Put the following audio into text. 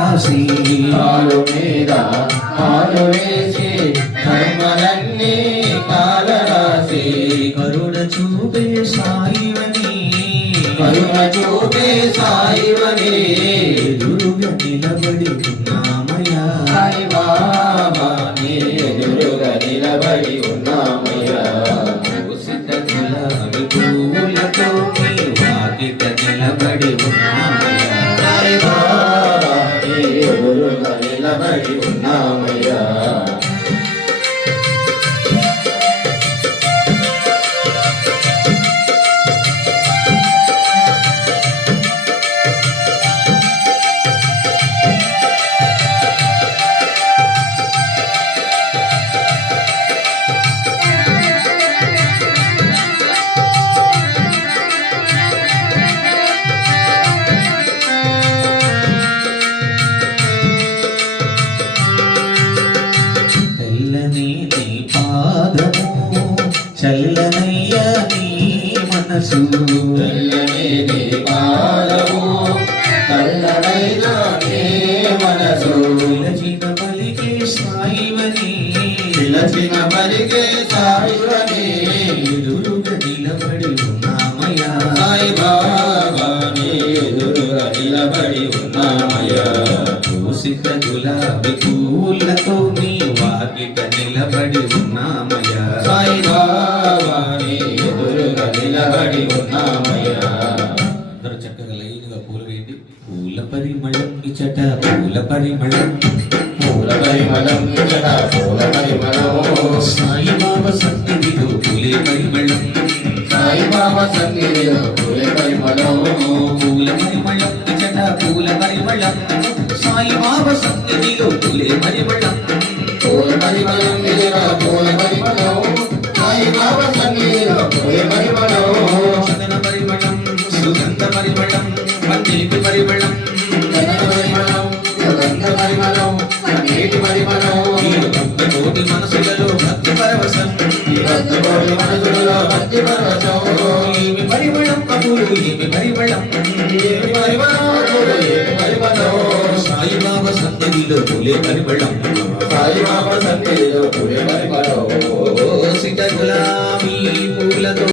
రాసి కాలు మీద కాలు వేసి కర్మలన్నీ కాల రాసి కరుణ చూపే సాయివని కరుణ చూపే సాయివని ఎదురుగా నిలబడి ఉన్నామయ్యా సాయి బాబా నీ ఎదురుగా నిలబడి ఉన్నామయ్యా ఉసిత గులాబీ పూలతో నీ వాకిట నిలబడి ఉన్నామయ్యా సాయి బాబా నీ ఎదురుగా నిలబడి ఉన్నామయ్యా తెల్లని నీ పాదము చల్లనయ్య నీ మనసు తెల్లని నీ పాదము చల్లనైన నీ మనసు విలచిన పలికే సాయివని విలసిన పలికే సాయివని ఎదురుగా నిలబడి ఉన్నామయ్యా సాయి బాబా నీ ఎదురుగా నిలబడి ఉన్నామయ్యా పూసిత గులాబీ పూలతో నీ వాకిట నిలబడి ఉన్నామయ్యా సాయి బాబా నీ ఎదురుగా నిలబడి ఉన్నామయ్యా అందరూ చక్కగా లైన్గా పూలు వేయండి పూల పరిమళం ఇచట పూల పరిమళం పూల పరిమళం ఇచట పూల పరిమళం సాయి బాబా సన్నిధిలో పూలే పరిమళం సాయి బాబా సన్నిధిలో పూల పరిమళం పూల పరిమళం ఇచట పూల పరిమళం సాయి బాబా సన్నిధిలో పూలే పరిమళం పూల పరిమళం ఇచట పూల పరిమళం సాయి బాబా సన్నిధిలో పూల పరిమళం చందన పరిమళం సుగంధ పరిమళం పన్నీటి పరిమళం చందన పరిమళం సుగంధ పరిమళం నీటి పరిమళం ఈ భక్త కోటి మనసులలో భక్తి పరవశం భక్తకోటి మనసులలో భక్తి పరవశం ఏమి పరిమళం కబూలు ఏమి పరిమళం ఏమి పరిమళం ఏమి పరిమళం సాయి బాబా సన్నిధిలో పూలే పరిమళం